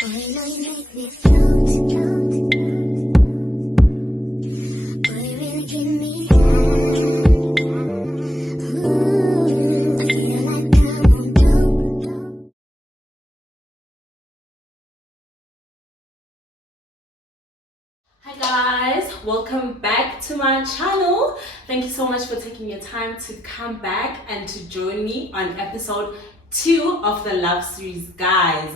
Boy, now you make me float, float, boy, you really give me high. Ooh, I feel like I won't go. Hi guys, welcome back to my channel. Thank you so much for taking your time to come back and to join me on episode 2 of the love series. Guys,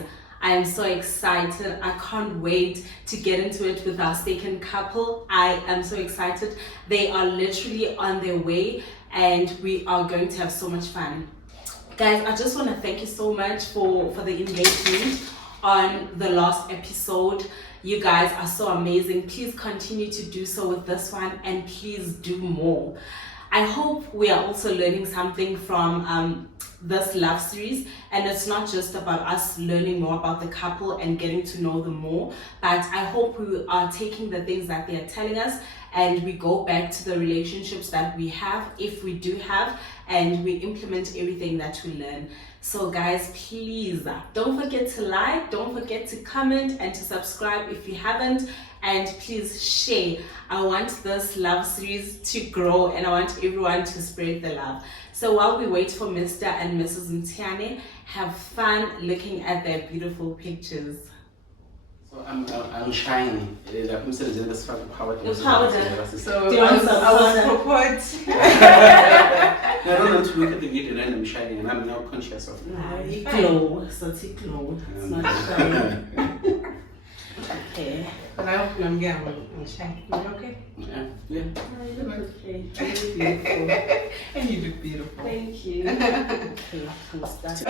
I am so excited. I can't wait to get into it with our second couple. I am so excited. They are literally on their way and we are going to have so much fun. Guys, I just want to thank you so much for the engagement on the last episode. You guys are so amazing. Please continue to do so with this one and please do more. I hope we are also learning something from this love series, and it's not just about us learning more about the couple and getting to know them more, but I hope we are taking the things that they are telling us and we go back to the relationships that we have, if we do have, and we implement everything that we learn. So guys, please don't forget to like, don't forget to comment and to subscribe if you haven't, and please share. I want this love series to grow and I want everyone to spread the love. So while we wait for Mr. and Mrs. Mthiyane, have fun looking at their beautiful pictures. So I'm shiny. I'm still just the powder. The powder. So Do you want some I was powder? purport. I don't want to look at the video and I'm shining, and I'm now conscious of it. You glow, so it's glow. It's not shiny. Okay. But I hope I'm shy. You okay? Yeah. You look okay. You look beautiful. And you look beautiful. Thank you. Okay, we'll start.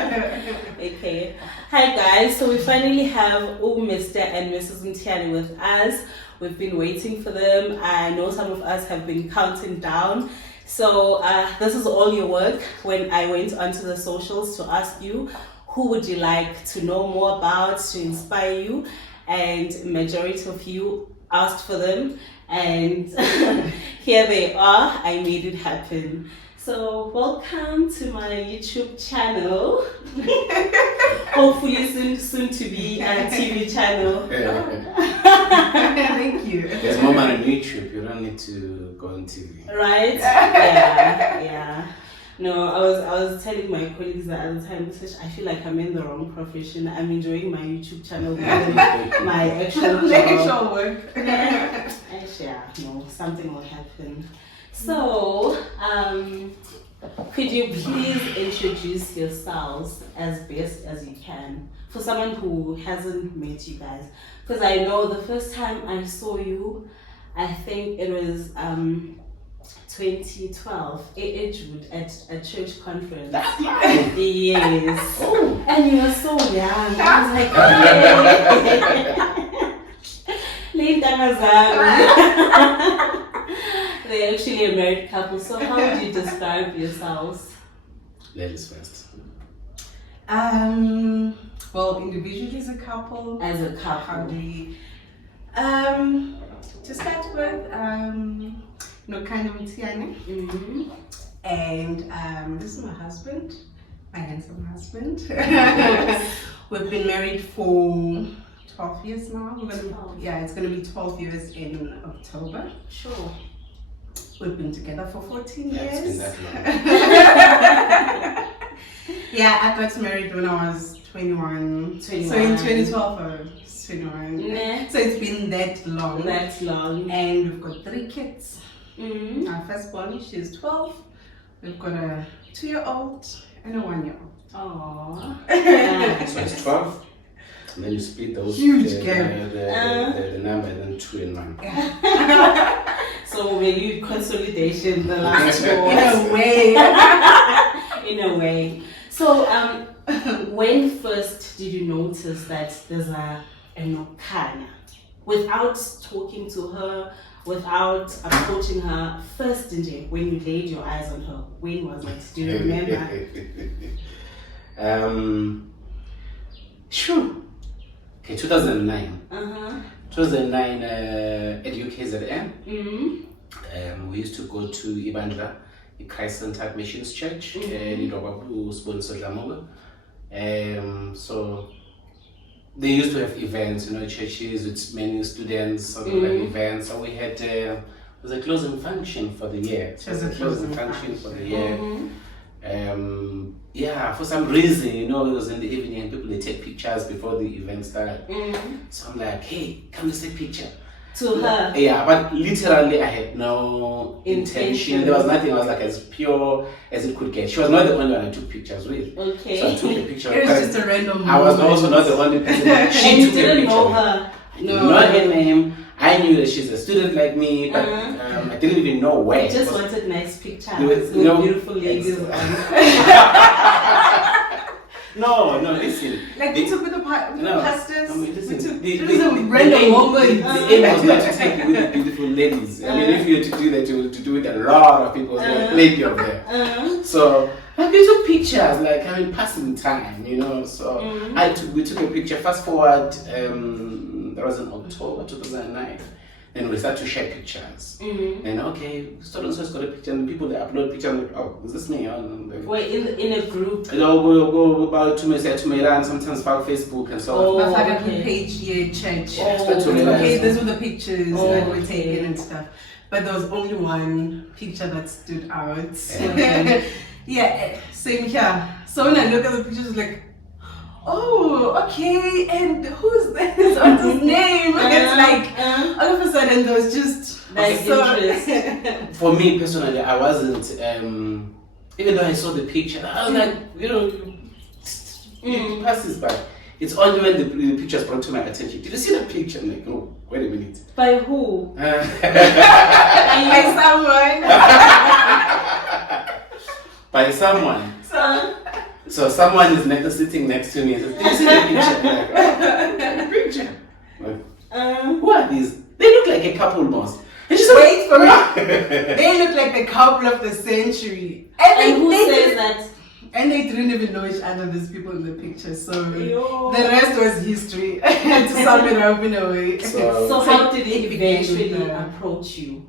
Okay. Hi guys, so we finally have Mr. and Mrs. Mthiyane with us. We've been waiting for them. I know some of us have been counting down. So this is all your work. When I went onto the socials to ask you, who would you like to know more about, to inspire you? And majority of you asked for them, and here they are. I made it happen. So welcome to my YouTube channel. Hopefully soon to be a TV channel. Thank you. There's more money on YouTube. You don't need to go on TV. Right? Yeah. No, I was telling my colleagues the other time, I feel like I'm in the wrong profession. I'm enjoying my YouTube channel more than my actual job. Work. Actually, no, something will happen. So, could you please introduce yourselves as best as you can for someone who hasn't met you guys? Because I know the first time I saw you, I think it was 2012 Edgewood at a church conference. That's right. Yes. Oh. And you were so young. I was like, they're actually a married couple. So how would you describe yourselves? Ladies first. Well, individually as a couple. As a How couple. do we, to start with, Nokukhanya Mthiyane. Mm-hmm. And this is my husband, my handsome husband. We've been married for 12 years now. It's going to be 12 years in October. Sure. We've been together for 14 Yeah, years. it's been that long. Yeah, I got married when I was 21. So in 2012 I was 21. Nah. So it's been that long. That's long. And we've got 3 kids. Mm-hmm. Our firstborn, she's 12. We've got a 2-year-old and a 1-year-old. Aww. So it's 12. And then you split those Huge the number, and then 2 and 1. So when you consolidation the last In four. a way. In a way. So when first did you notice that there's a Nokukhanya? Without talking to her, without approaching her, first day when you laid your eyes on her, when was it? Do you remember? Sure. Okay, 2009. 2009 at UKZN. Mm-hmm. We used to go to Ibandla, the Christ Centered Missions Church, and it was sponsored. So they used to have events, churches with many students, so they have events. So we had it was a closing function for the year. It was a closing function for the year. For some reason, it was in the evening and people they take pictures before the event started. So I'm like, hey, come to take picture. To her. Yeah, but literally I had no intention. There was nothing. I was like as pure as it could get. She was not the only one I took pictures with. Okay. So I took the picture. It was just a random I was moment. also not the only person. And you didn't know her. I didn't know her name. I knew that she's a student like me, but I didn't even know where. You just wanted nice pictures with, with beautiful ladies. No, listen. Like we took with the pastors. I mean, listen. It was a random moment. The aim was not to take it with the beautiful ladies. I mean, if you were to do that, you were to do it a lot of people. There were plenty of them. So we took pictures, like passing time, So we took a picture. Fast forward, that was in October 2009. Then we start to share pictures. And students has got a picture, and people they upload pictures. I'm like, oh, is this me? Wait, in a group. Go about to Milan, sometimes about Facebook and so on. That's like a page church. Okay, these were the pictures that were taken and stuff. But there was only one picture that stood out. Yeah, same here. So when I look at the pictures, it's like, oh, okay, and who's this? What's his name? It's like all of a sudden there was just interest. For me personally, I wasn't. Even though I saw the picture, I was like, it passes by. It's only when the pictures brought to my attention. Did you see that picture? I'm like, oh, wait a minute. By who? By someone. By someone. So someone is sitting next to me and says, did you see the picture? I'm like, oh, picture. Like, who are these? They look like a couple most. And she said, wait for it. They look like the couple of the century. And who says that? And they didn't even know each other, these people in the picture. So the rest was history. To sum it up in a way. So how did he eventually approach you?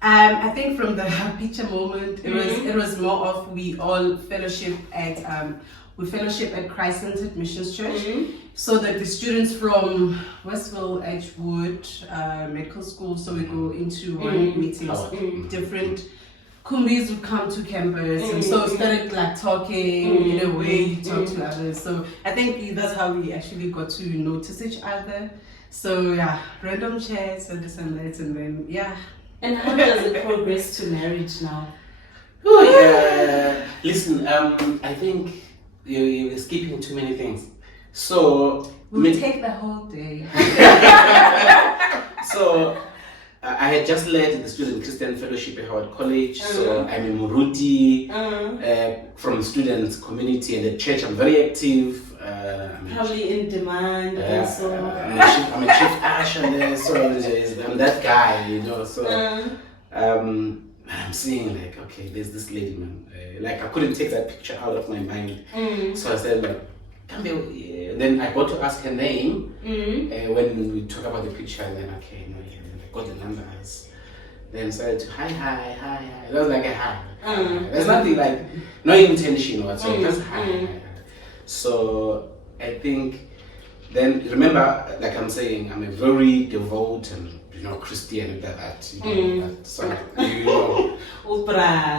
I think from the picture moment, it was more of we all fellowship at Christ-Centered Missions Church, so that the students from Westville, Edgewood, medical school, so we go into one meetings, different kumbis would come to campus, and so we started like talking in a way you talk to others. So I think that's how we actually got to notice each other. So yeah, random chats and this and that, and then yeah. And how does it progress to marriage now? Oh yeah. Listen, I think you're skipping too many things. So we'll take the whole day. So I had just led the Student Christian Fellowship at Howard College. So I'm a Muruti from student community and the church. I'm very active. Probably in demand also. I'm a chief usher there, so I'm that guy, So I'm seeing like, okay, there's this lady, man. Like I couldn't take that picture out of my mind. So I said like, come here. Then I got to ask her name when we talk about the picture, and then okay, I got the numbers. Then started to hi. It was like a hi. There's nothing like, no intention whatsoever, just hi. So I think then remember, like I'm saying, I'm a very devout and Christian that so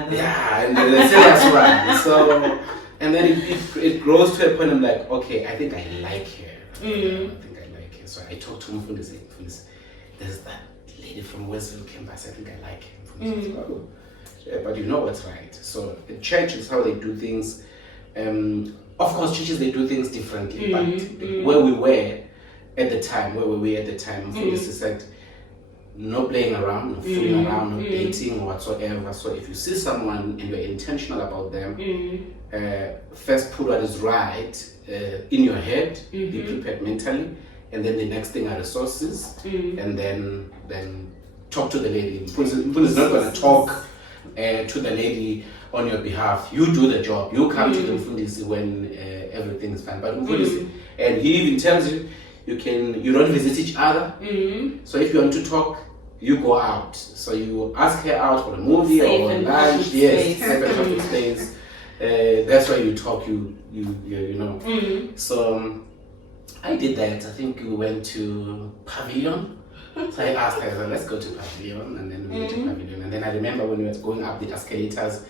yeah, and the serious one. So and then it grows to a point I'm like, okay, I think I like her. So I talked to him for this. There's that lady from Westville campus. I think I like him. Oh, yeah, but you know what's right. So the church is how they do things. Of course, churches they do things differently, but where we were at the time, Phyllis said, no playing around, no fooling around, no dating or whatsoever. So if you see someone and you're intentional about them, first put what is right in your head, be prepared mentally, and then the next thing are resources, and then talk to the lady. Phyllis is not going to talk to the lady on your behalf. You do the job. You come to the Mfundisi when everything is fine. But Mfundisi, and he even tells you, you don't visit each other. So if you want to talk, you go out. So you ask her out for a movie or lunch. Yes, safe and public space. That's why you talk. You know. So I did that. I think we went to Pavilion. So I asked her, let's go to Pavilion, and then we went to Pavilion. And then I remember when we were going up the escalators,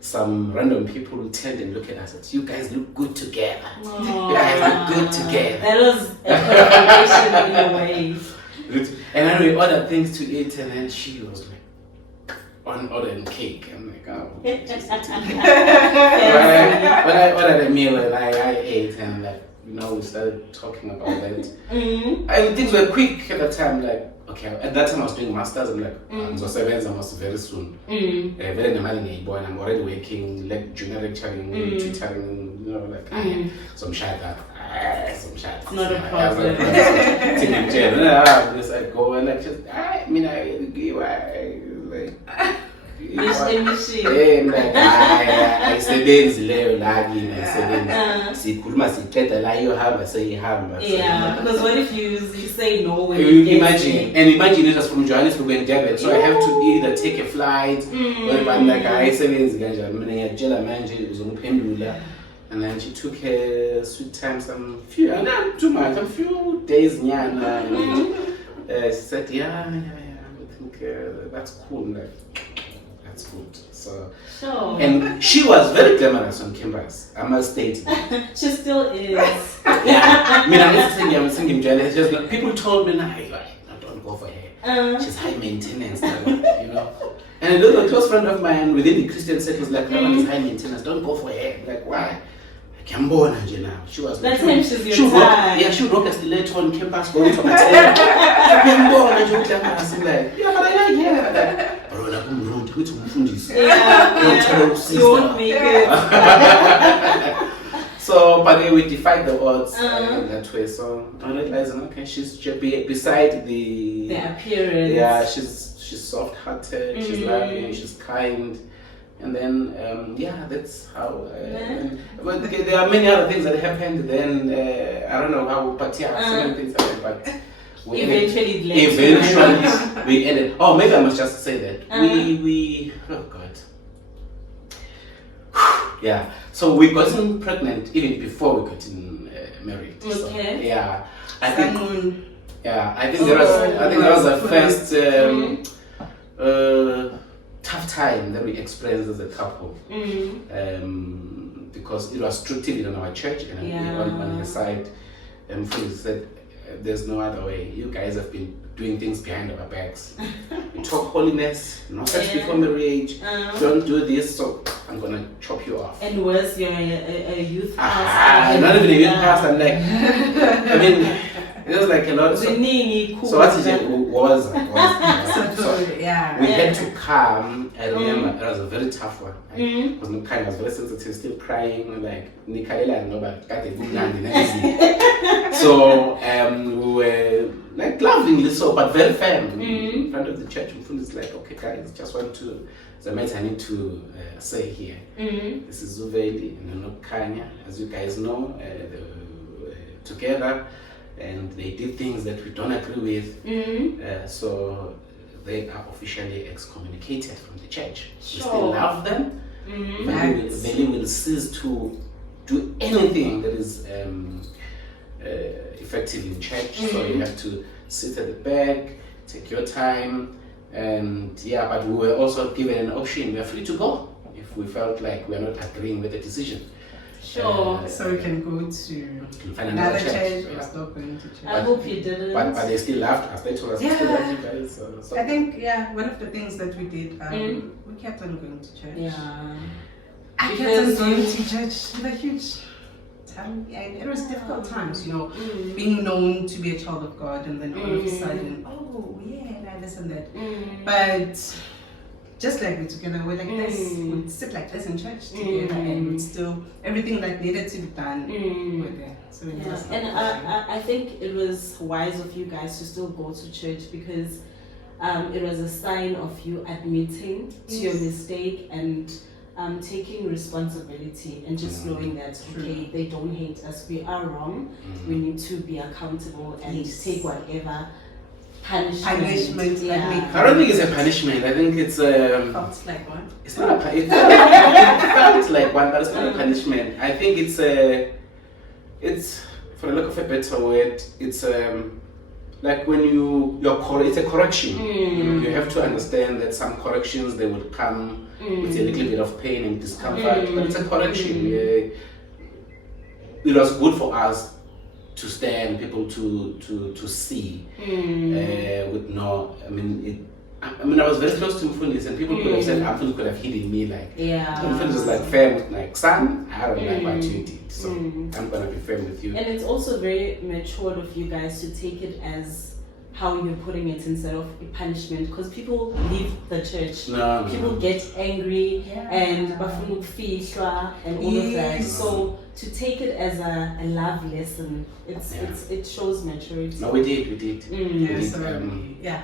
some random people turned and looked at us and said, you guys look good together. You guys look good together. That was a collaboration in a way. And then we ordered things to eat, and then she was like, on ordering cake. I'm like, oh. Okay. When I ordered a meal and I ate, and like, we started talking about that. And things were quick at the time. Like, okay, at that time I was doing masters. I'm like, so 7 months very soon. Very normal boy, and I'm already working, like junior lecturing, tutoring, like, some shit that. Some shit. Not a problem. Because I go and I just, ayisebenzi leyo la kimi ayisebenzi sikhuluma siqeda la iyohamba seyihamba. Yeah, because what if you say no when you imagine it was from Johannesburg and Durban, so I have to either take a flight or I'm like ayisebenzi kanjani mina ngiyatshela manje uzongiphendula. And then she took her sweet time not too much, a few days nyana. She said I think that's cool. Like, that's good. So, sure. And she was very glamorous on campus, I must state. She still is. Yeah. I mean, I'm thinking jealous. Just like, people told me, no, don't go for her. She's high maintenance, And a close friend of mine within the Christian circle was like, that is high maintenance, don't go for her. Like, why? She was that time she's your time. Yeah, she would rock a stiletto on campus going to Mthiyane. I'm like, yeah, but I like her. You won't make it. So, but then we defied the odds that way. So I realized, okay, she's beside the appearance. Yeah, she's soft-hearted, she's loving, she's kind. And then, that's how. But there are many other things that happened. Then I don't know how, but so many things happened. But eventually we ended. Oh, maybe I must just say that we. Oh God. Yeah. So we got pregnant even before we got married. Okay. So, yeah. I think that was the first. Tough time that we experienced as a couple, because it was strictly on our church and on her side, and she said, "There's no other way. You guys have been doing things behind our backs. You talk holiness, no sex before marriage. Don't do this. So I'm gonna chop you off." And was your a youth pastor? Not even a youth pastor. I'm like, I mean. It was like a lot of so what it was we had to come. I remember it was a very tough one. Because Nokukhanya was very sensitive, still crying, like so we were like lovingly so, but very firm in front of the church. It's like, okay guys, just want to the matter I need to say here. This is Veli and Nokukhanya, as you guys know, together. And they did things that we don't agree with, so they are officially excommunicated from the church. Sure. We still love them. Veli will cease to do anything that is effective in church. So you have to sit at the back, take your time, and but we were also given an option. We are free to go if we felt like we are not agreeing with the decision. Sure. So we can go to another church or stop going to church. I hope you didn't. But they still loved us. They told us they still loved you guys. So. I think, one of the things that we did, we kept on going to church. Yeah. I kept on going to church with a huge time. And it was difficult times, being known to be a child of God and then all of a sudden, this and that. But just like we're together, we're like this, we'd sit like this in church together and we'd still, everything that needed to be done, we're there. So and I think it was wise of you guys to still go to church because it was a sign of you admitting to your mistake and taking responsibility and just knowing that, okay, they don't hate us, we are wrong, we need to be accountable and take whatever punishment. I don't think it's a punishment. I think it's felt like one. It's not a it felt like one, but it's not a punishment. I think it's for the lack of a better word, it's like when it's a correction. You have to understand that some corrections they will come with a little bit of pain and discomfort, but it's a correction. It was good for us to stand, people to see with no. I was very close to Mfundis, and people could have said Mfundis could have hidden me like. Mfundis is like firm with like, son, I don't like what you did, so I'm gonna be firm with you. And it's also very mature of you guys to take it as how you're putting it instead of a punishment, because people leave the church. People get angry and bafuna ukufihla and all of that. So to take it as a love lesson, it shows maturity. No, we did. So Yeah.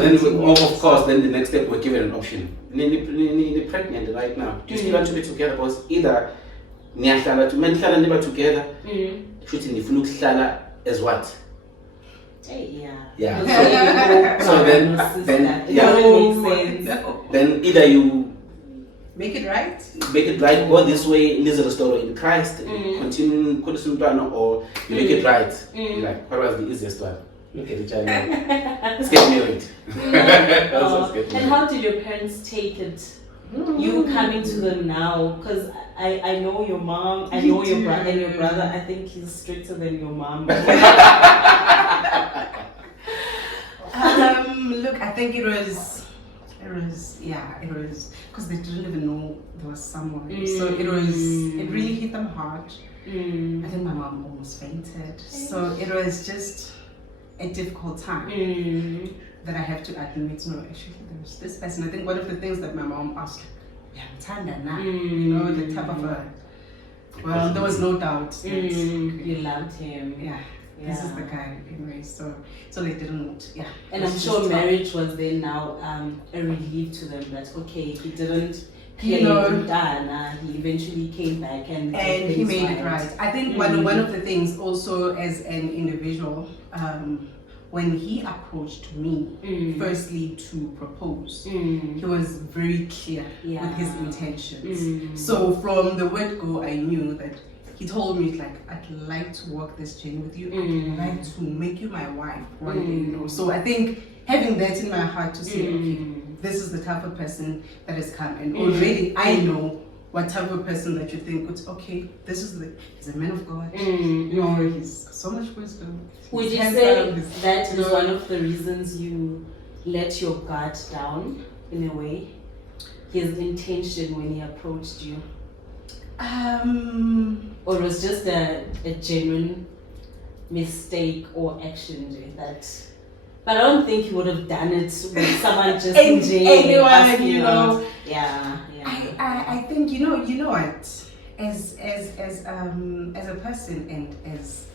then, of course, then the next step we're given an option. You're pregnant right now. Do you still want to be together? Because either niyahlala together, shouldn't nifuna ukuhlala as what? Yeah. So then either you make it right, go this way, live the story in Christ, continue or you make it right. Like, what was the easiest one? Look at each other. Let's get married. And how did your parents take it? You coming to them now, because I know your mom, I know your brother, and your brother, I think he's stricter than your mom. Look, I think it was because they didn't even know there was someone. So it really hit them hard. I think my mom almost fainted. So it was just a difficult time that I have to admit. No, actually, there was this person. I think one of the things that my mom asked, the type of well, there was no doubt that you loved him. This is the guy anyway, so they didn't, And I'm sure marriage was then now a relief to them that, okay, he didn't play Dana, he eventually came back and he made it right. I think one of the things also as an individual, when he approached me, firstly to propose, he was very clear with his intentions. So from the word go, I knew that he told me, like, I'd like to walk this journey with you. I'd like to make you my wife one day, So I think having that in my heart to say, okay, this is the type of person that has come. And already I know what type of person that you think, okay, he's a man of God. He's got so much wisdom. Would you say that is one of the reasons you let your guard down, in a way? His intention when he approached you? Or it was just a genuine mistake or action that, but I don't think he would have done it with someone just in jail. Anyone, I think you know what, as a person and as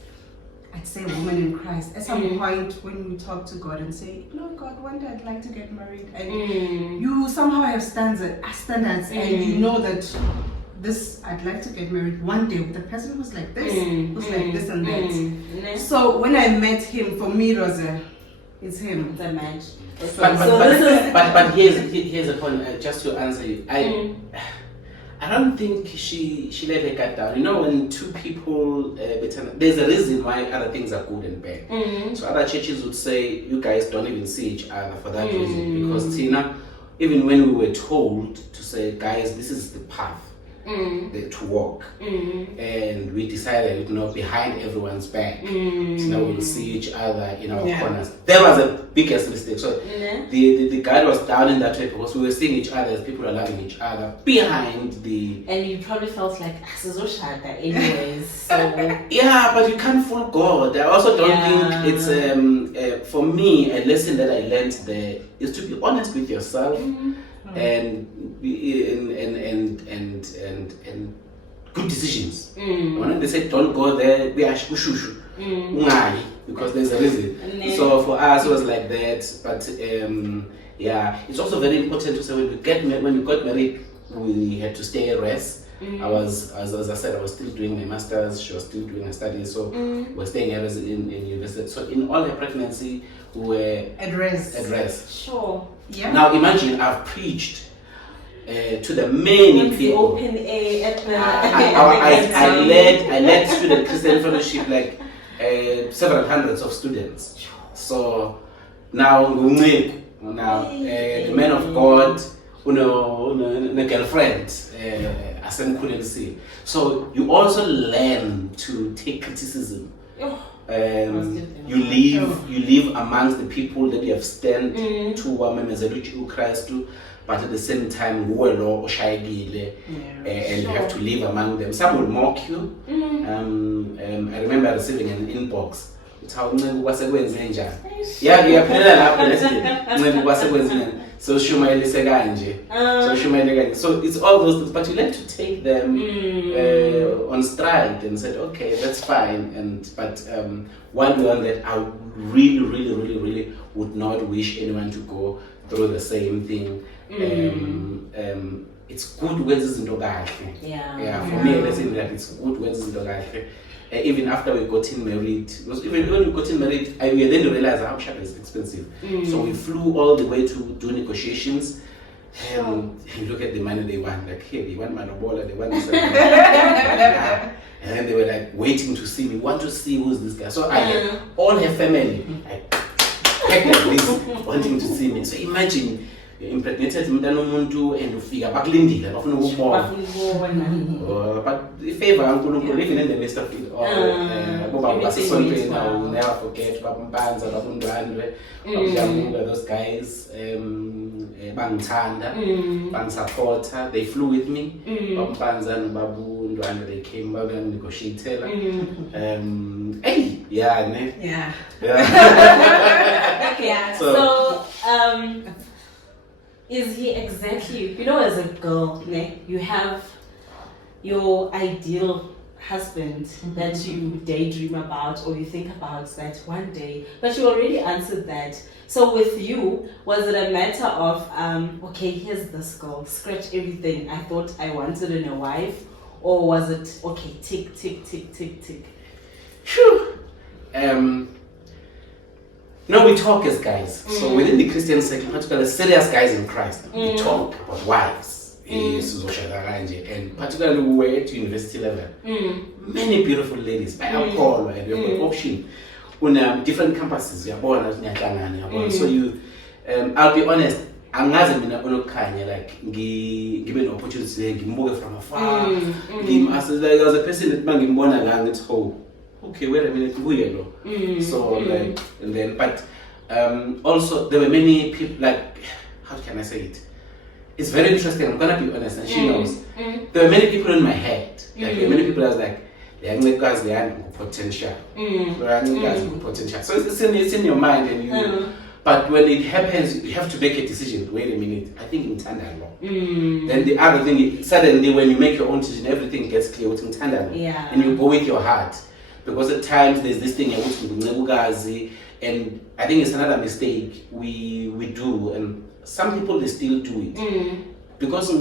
I'd say a woman in Christ, at some point when you talk to God and say, God, one day I'd like to get married, and you somehow have standards and you know that this, I'd like to get married one day with a person who's like this, who's like this and that. So when I met him, for me it's him. It's a match. But here's a point. Just to answer you, I don't think she let her guard down. When two people, there's a reason why other things are good and bad. So other churches would say, you guys don't even see each other for that reason, because Tina, even when we were told to say, guys, this is the path to walk, and we decided, behind everyone's back, we'll see each other in our corners. That was the biggest mistake. So the guy was down in that way because we were seeing each other as people are loving each other behind the. And you probably felt like Sizoshaka anyways. So yeah, but you can't fool God. I also don't think it's for me a lesson that I learned there is to be honest with yourself. And good decisions. When they say don't go there, we are shushu, because there's a reason. So for us, it was like that. But it's also very important to say when we got married, we had to stay at rest. I was, as I said, I was still doing my masters. She was still doing her studies, so we're staying at rest in university. So in all her pregnancy, we were at rest. Sure. Yeah. Now imagine I've preached to the many people. Open air at the I led student Christian fellowship. Like several hundreds of students. So now the man of God, the girlfriend, so you also learn to take criticism. You live amongst the people that you have stand to Christ, but at the same time and you have to live among them. Some will mock you. I remember receiving an inbox. It's how so it's all those things, but you like to take them on stride and said, okay, that's fine. But one that I really would not wish anyone to go through the same thing. It's good words in yeah, for me, let's say that it's good words in even after we got married, even when we got married, we then realized how shop is expensive. So we flew all the way to do negotiations. You look at the money they want, like, hey, they want Manobola, they want this. And then they were like waiting to see me, want to see who's this guy. So I had all her family, I packed like this, wanting to see me. So imagine, you're impregnated and you figure back Lindy, but the favor Uncle living in the midst of it all. I'll never forget those guys, Bang supporter, they flew with me. They came back and negotiated. So is he exactly, as a girl, you have your ideal husband that you daydream about or you think about that one day, but you already answered that. So with you, was it a matter of, okay, here's this girl, scratch everything I thought I wanted in a wife, or was it, okay, tick, tick, tick, tick, tick? Phew. No, we talk as guys. So within the Christian circle, particularly serious guys in Christ, we talk about wives. And particularly we were at university level. Many beautiful ladies by alcohol, and we have an option on different campuses. So you, I'll be honest, I'm not Nokukhanya, like give me an opportunity to move from afar. There was a person that man born along its home. Okay, wait a minute, who you know? So like, and then, but also there were many people, like, how can I say it? It's very interesting. I'm gonna be honest, and she knows. There were many people in my head. Like, there were many people I was like, they guys, they have potential. Potential. So it's in your mind, and you. But when it happens, you have to make a decision. Wait a minute, I think in Tandalo. Then the other thing, suddenly when you make your own decision, everything gets clear with Tandalo. And you go with your heart. Because at times there's this thing, and I think it's another mistake we do, and some people they still do it. Because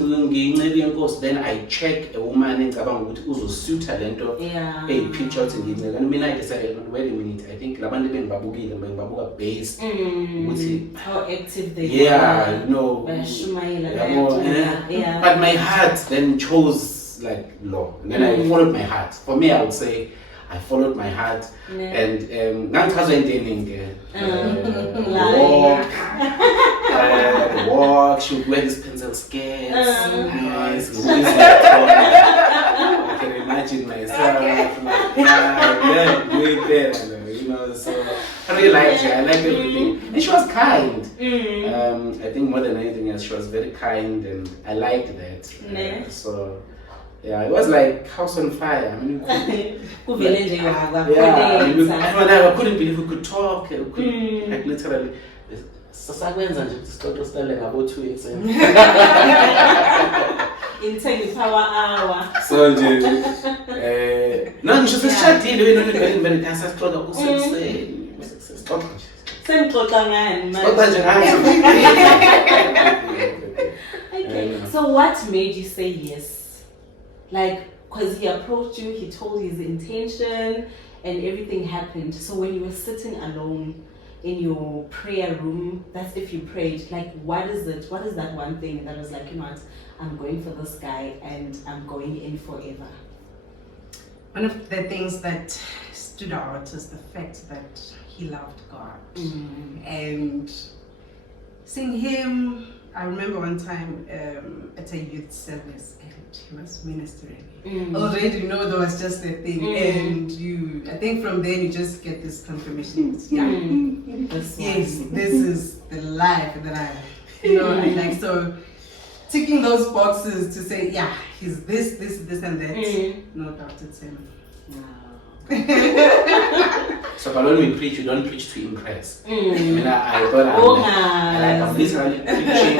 then I check a woman and who's suit talent a picture and I decided, wait a minute, I think Babuga based how active they but my heart then chose like law, and then I followed my heart. For me, I would say I followed my heart, and walk, she would wear these pencil skirts, nice, I can imagine myself, with there, so I really liked her, I liked everything, and she was kind. I think more than anything else, she was very kind, and I liked that. So yeah, it was like house on fire. I mean, I couldn't believe we could talk. We could, like literally. Just about 2 weeks. In 10 power hour. So, no, she was shut in. We don't even very cancer. Okay, so what made you say yes? Like, because he approached you, he told his intention, and everything happened. So when you were sitting alone in your prayer room, that's if you prayed, like, what is it? What is that one thing that was like, what? I'm going for this guy and I'm going in forever? One of the things that stood out is the fact that he loved God. Mm. And seeing him, I remember one time at a youth service and he was ministering. Already, you know, there was just a thing. And I think from then you just get this confirmation. Yes, this is the life that I like. So ticking those boxes to say, yeah, he's this, and that. No doubt it's him. So, but when we preach, we don't preach to impress. I mean, I thought I'm literally preaching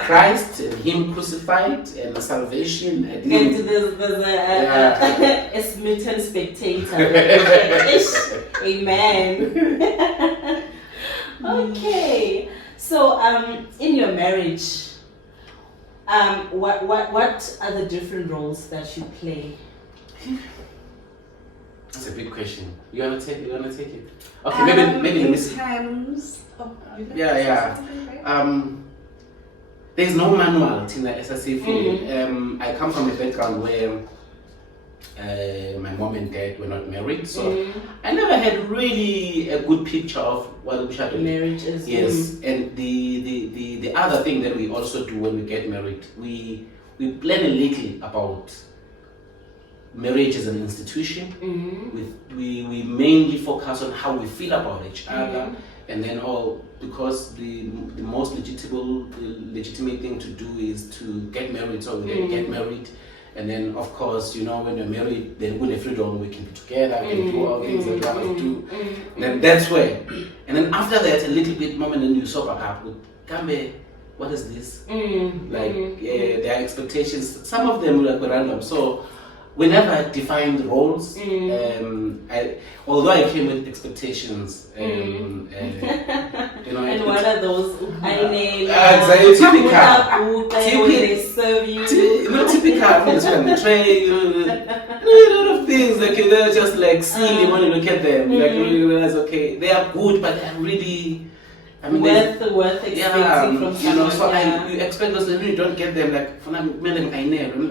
Christ and Him crucified and salvation. I didn't. And there's a smitten spectator. Amen. Okay. So, in your marriage, what are the different roles that you play? That's a big question. You wanna take it? Okay, maybe let me see. There's no manual Tina SSC for me. I come from a background where my mom and dad were not married, so I never had really a good picture of what marriage is. Yes, and the other thing that we also do when we get married, we plan a little about marriage as an institution. We mainly focus on how we feel about each other, and then because the most legitimate thing to do is to get married, so we then get married. And then, of course, when you're married, then with the freedom, we can be together, we can do all things that we have to do. And then that's where. And then after that, a little bit moment, then you sober up with, Kambe, what is this? There are expectations. Some of them were random. So we never defined roles. Although I came with expectations. And what are those? Typical. Tray, a lot of things they're just like silly when you look at them. Like you realize, okay, they are good, but they're really. Worth expecting from someone. So you expect those, and you don't get them. Like, I'm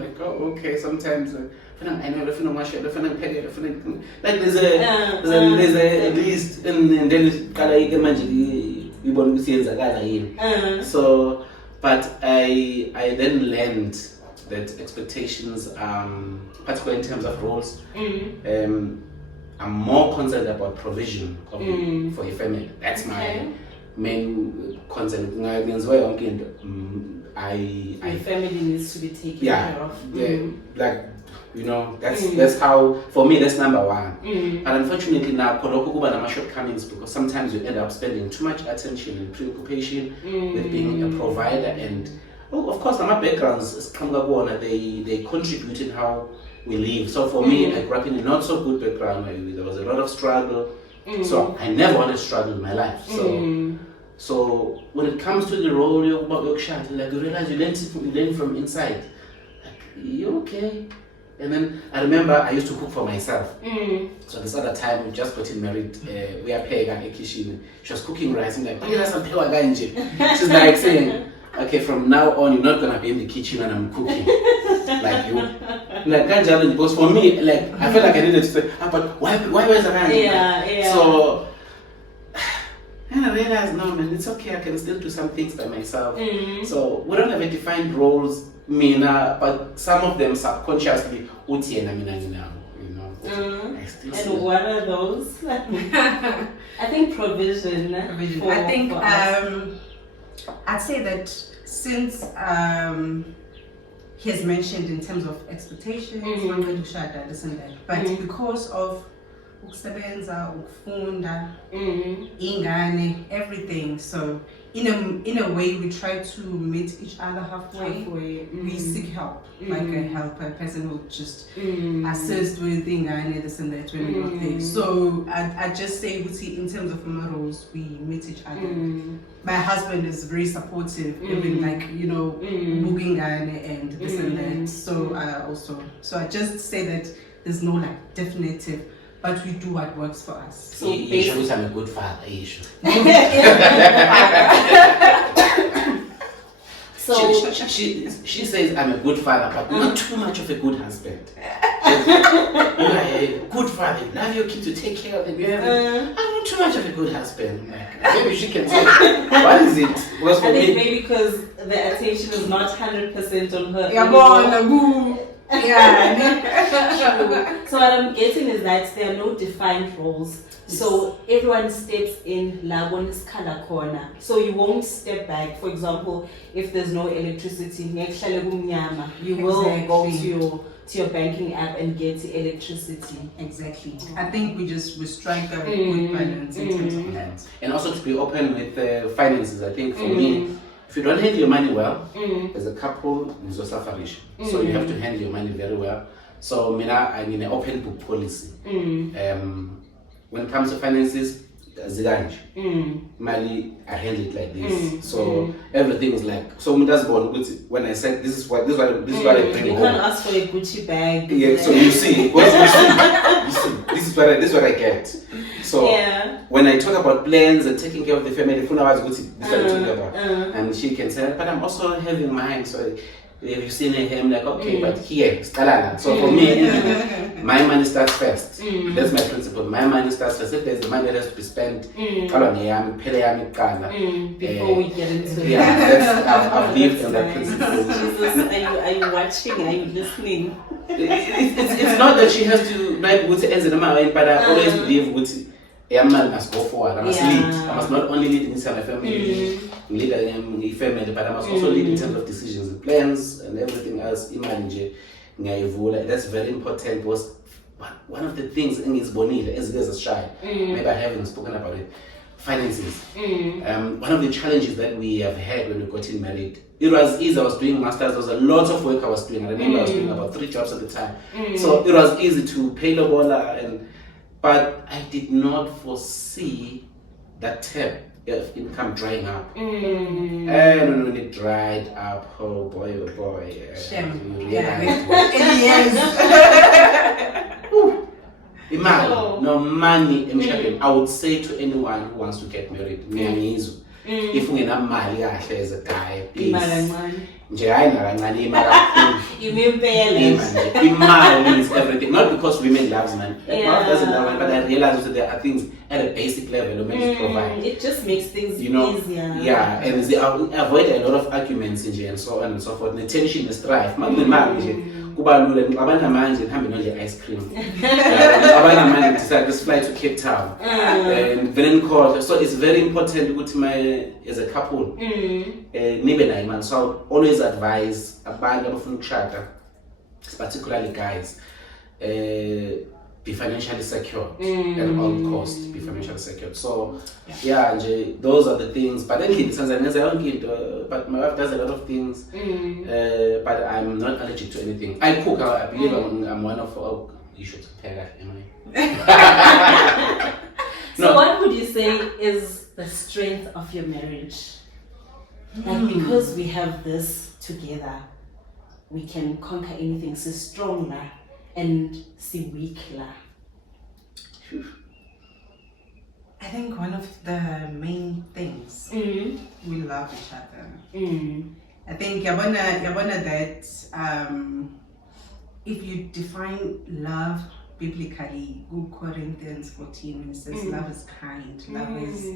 like, oh, okay. Sometimes, like there's a at least, and then it's so. But I then learned that expectations, particularly in terms of roles, I'm more concerned about provision for your family. That's my main concern. Your family needs to be taken care of. That's how, for me, that's number one. But unfortunately now, there are shortcomings because sometimes you end up spending too much attention and preoccupation with being a provider. And of course, my backgrounds, they contribute in how we live. So for me, I grew up in a not so good background. There was a lot of struggle. So I never wanted to struggle in my life. So when it comes to the role you realize you learn from inside. Like, you okay? And then I remember I used to cook for myself. So this other time we just got married, we are paying in the kitchen. She was cooking rice and like, she's like saying, okay, from now on you're not gonna be in the kitchen when I'm cooking. Like you. Like that challenge, because for me, like I felt like I needed to say, but why is that? Yeah. So and I realized, no man, it's okay, I can still do some things by myself. So we don't have a defined roles. But some of them subconsciously, I still and what are those? I think provision. I think I'd say that since he has mentioned in terms of expectations, I'm going to share that, this and that. But because of ukusebenza, ukufunda, ingane, everything. So in a way, we try to meet each other halfway. We seek help, like a helper, a person who just assist with ingane, this and that when we go there. So I just say, in terms of models, we meet each other. My husband is very supportive, even like booking and this and that. So I just say that there's no like definitive. But we do what works for us. So basically, I'm a good father. So she says I'm a good father, but not too much of a good husband. You're a good father. You love your kids to take care of them. I'm not too much of a good husband. Like, maybe she can say, what is it? What's for I think me? maybe because the attention is not 100% on her. Yeah, anymore. yeah. So what I'm getting is that there are no defined roles. So everyone steps in Labonis color corner. So you won't step back. For example, if there's no electricity, you will go to your banking app and get the electricity. Exactly. I think we strike a good balance in terms of that. And also to be open with finances. I think for me, if you don't handle your money well, as a couple, you sufferish. So you have to handle your money very well. So I mean an open book policy. When it comes to finances, money, I handle it like this. So everything is like, so when I said this is what I bring home. You can't ask for a Gucci bag. Yeah, so you see, this is what I get. So when I talk about plans and taking care of the family, this is what I'm talking about. And she can say, but I'm also having mine. So have you seen him? Like, okay, but here, so for me, my money starts first. That's my principle. My money starts first. If there's money that has to be spent, Before we get into I've lived on that principle. Jesus, are you watching? Are you listening? It's not that she has to like ends in mind, but I always believe a man must go forward. I must lead. I must not only lead inside my family, lead a family, but I must also lead in terms of decisions and plans and everything else. That's very important. Was one of the things in his bonita as a child. Maybe I haven't spoken about it. Finances. One of the challenges that we have had when we got married. It was easy. I was doing masters. There was a lot of work I was doing. I remember I was doing about 3 jobs at the time. So it was easy to pay the baller but I did not foresee that tap of income drying up. And when it dried up, oh boy. Imagine, no money. I would say to anyone who wants to get married, if we have money as a guy, please. You mean Imali is everything. Not because women loves man. Wife doesn't love man, but I realize that there are things at a basic level women to provide. It just makes things easier. Yeah, and they avoid a lot of arguments and so on and so forth. The tension is strife. Ice cream. Just fly to Cape Town and then call. So it's very important as a couple. So I would always advise particularly guys, be financially secure at all costs. Be financially secure. So those are the things. But then but my wife does a lot of things. But I'm not allergic to anything. I cook. I believe I'm one of. You should tell that, So what would you say is the strength of your marriage? Like, because we have this together, we can conquer anything. So stronger and see weaker. I think one of the main things, we love each other. I think yabona that if you define love biblically, Corinthians 14, when it says love is kind, love is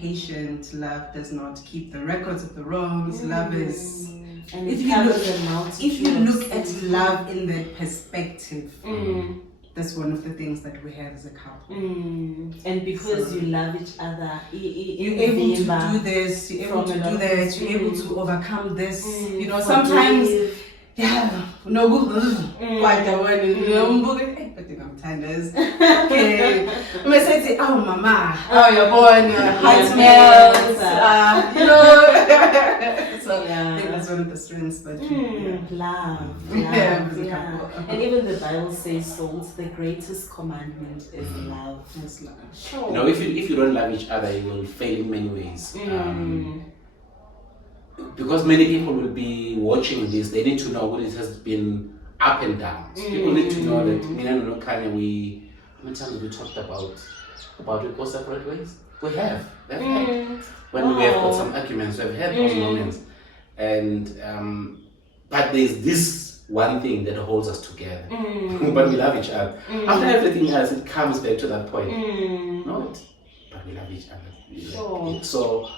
patient, love does not keep the records of the wrongs, love is... And if you look at love in that perspective, that's one of the things that we have as a couple. And because you love each other, you're able to do this, you're able to do that, you're able to overcome this. You know, sometimes, no good. Quite a word. I'm tenders. Okay. I'm going to say, oh, mama, oh, you're born, hot smells, you know. So, I think that's one of the strengths that love. And even the Bible says so. The greatest commandment is love. Yes, love. Sure. You know, if you don't love each other, you will fail in many ways. Because many people will be watching this, they need to know what it has been up and down. People need to know that Nokukhanya, how many times we talked about we go separate ways? We have. We've had. When we have got some arguments, we've had those moments. And but there's this one thing that holds us together. But we love each other. After everything else, it comes back to that point. No, but we love each other. Sure. So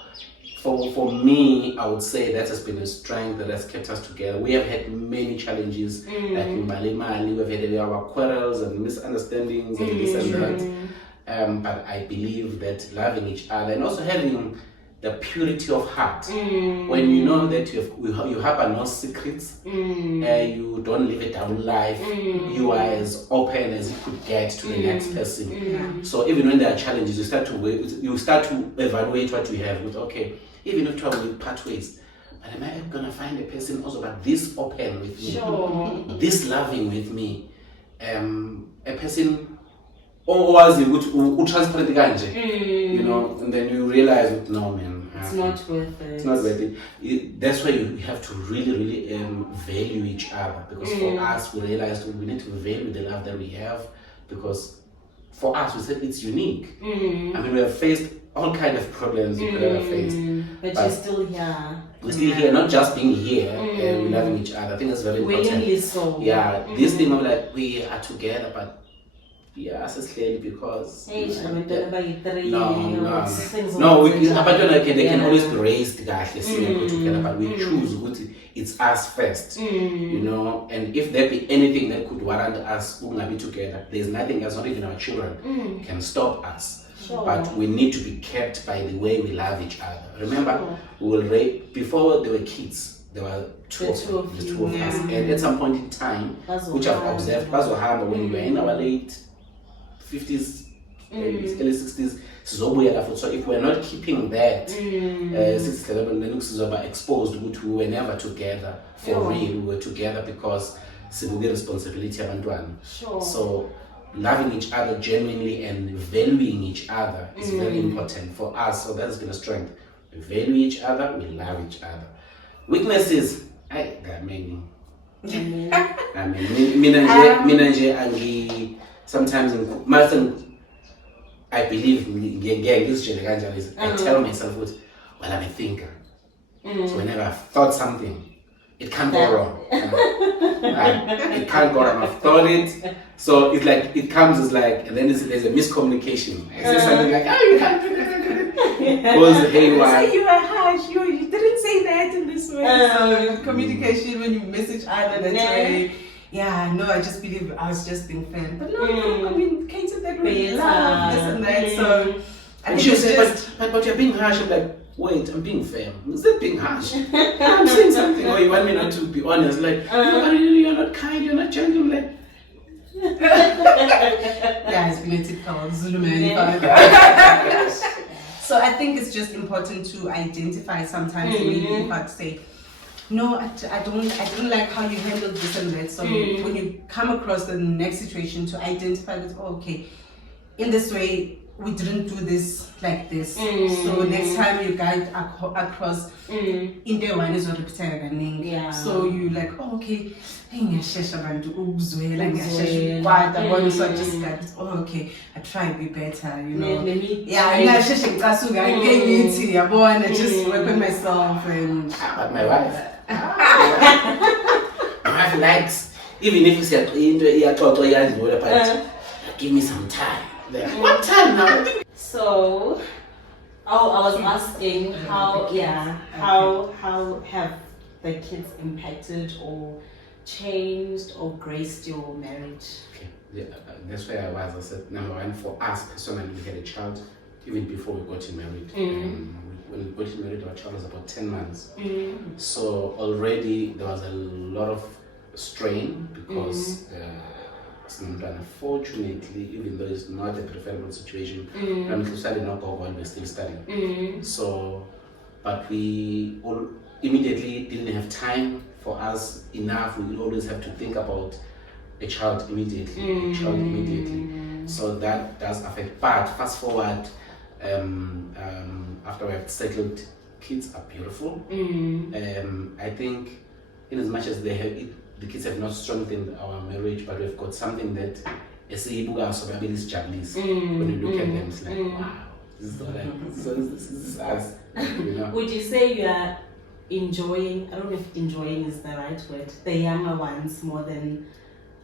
for me, I would say that has been a strength that has kept us together. We have had many challenges, like in Mali, we've had our quarrels and misunderstandings and this and that. But I believe that loving each other and also having the purity of heart, when you know that you harbor no secrets, you don't live a double life, you are as open as you could get to the next person. So even when there are challenges, you start to evaluate what you have with, okay, even if we part ways, but am I gonna find a person also but this open with me, this loving with me, a person always who transparent you know, and then you realize, no man, it's not worth it. It's not worth it. That's why you have to really value each other, because for us we realized we need to value the love that we have, because for us we said it's unique. I mean, we have faced all kind of problems we could ever face, but you're still here. We're still here, not just being here and we loving each other. I think that's very important. Willingly so. Yeah, this thing of like we are together, but yeah, clearly because no, they can always be raised together, but we choose it's us first, you know. And if there be anything that could warrant us be together, there's nothing else, not even our children, can stop us. But we need to be kept by the way we love each other. Remember, we will before there were kids, there were two of us, and at some point in time, which I've observed, when we were in our late 50s, early 60s, so if we're not keeping that, then exposed, we were never together for real. We were together because the responsibility of So loving each other genuinely and valuing each other is very important for us. So that has been a strength. We value each other, we love each other. Weaknesses, there are many. Sometimes I believe I tell myself, well, I'm a thinker. So whenever I've thought something, it can't go wrong. It can't go wrong. I've thought it. So it's like, it comes as like, and then there's a miscommunication. I say something like, oh, you can't do that. Goes haywire. You were harsh. You didn't say that in this way. So communication, when you message either that way. Yeah, no, I just believe I was just being fair. But no, you communicated that with love, this and that. So I think it's just... but you're being harsh. I'm like, wait, I'm being fair. Is that being harsh? I'm saying something. Or you want me not to be honest? Like, you're not kind, you're not gentle. Like, yeah, it's been a typical Zulu man. So I think it's just important to identify sometimes really, but say, no, I don't like how you handled this and that. So when you come across the next situation, to identify that, okay, in this way, we didn't do this like this. So next time you guide across, in the one is not repeating. Yeah. So you like, oh, okay, so I just got, oh, okay, I try to be better, you know. Yeah, I just work with myself and. But my wife. My wife likes, even if it's give me some time. What time now? So, I was asking how have the kids impacted or changed or graced your marriage? Okay, yeah, that's where I was. I said, number one, for us personally, we had a child even before we got married. When we got married, our child was about 10 months. So already there was a lot of strain because unfortunately, even though it's not a preferable situation, I'm studying alcohol while we're still studying. So, but we immediately didn't have time for us enough. We would always have to think about a child immediately, So that does affect. But fast forward, after we have settled, kids are beautiful. I think, in as much as the kids have not strengthened our marriage, but we've got something that when you look at them, it's like, wow, this is us. You know? Would you say you are enjoying, I don't know if enjoying is the right word, the younger ones more than,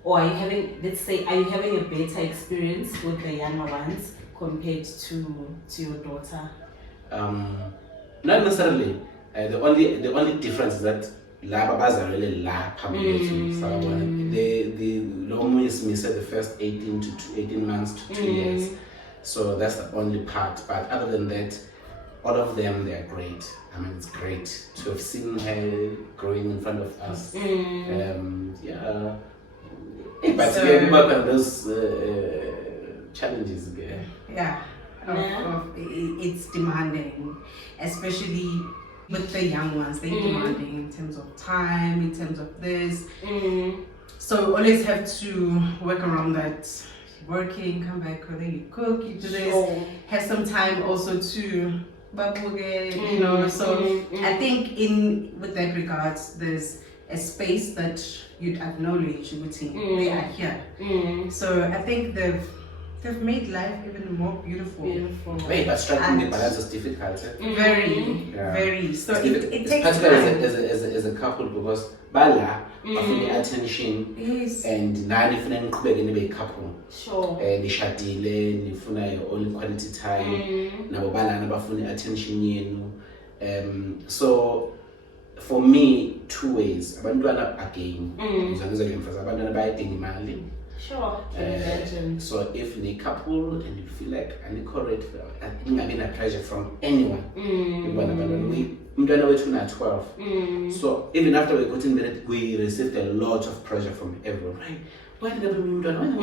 or are you having, let's say, are you having a better experience with the younger ones compared to your daughter? Not necessarily. The only difference is that laba bazalele lapha bethu sabona. The normal is me said the first 18 months to 2 years. So that's the only part. But other than that, all of them, they are great. I mean, it's great to have seen her growing in front of us. Yeah. But So- we work on those challenges again. Yeah. It's demanding, especially with the young ones. They're demanding in terms of time, in terms of this. So we always have to work around that. Working, come back, whether you cook, you do this, have some time also to babuge, you know. So I think with that regards, there's a space that you'd acknowledge within. They are here. So I think they've made life even more beautiful. Wait, but striking the And- balance is difficult. Very, Yeah. very. So It's it takes particularly time. as a couple because bala bafuna attention Yes. and nani funa niqhubeke nibe couple. Sure. Nishadile nifuna your only quality time nabo balana bafuna attention yenu. So for me, two ways. Abantwana again, abantwana bayadinga imali. Sure. Can imagine. So if the couple and you feel like correct, I think I'm in a pressure from anyone. Umntwana wethu na 12. So even after we got in married, we received a lot of pressure from everyone. Right? Why did I bring umntwana?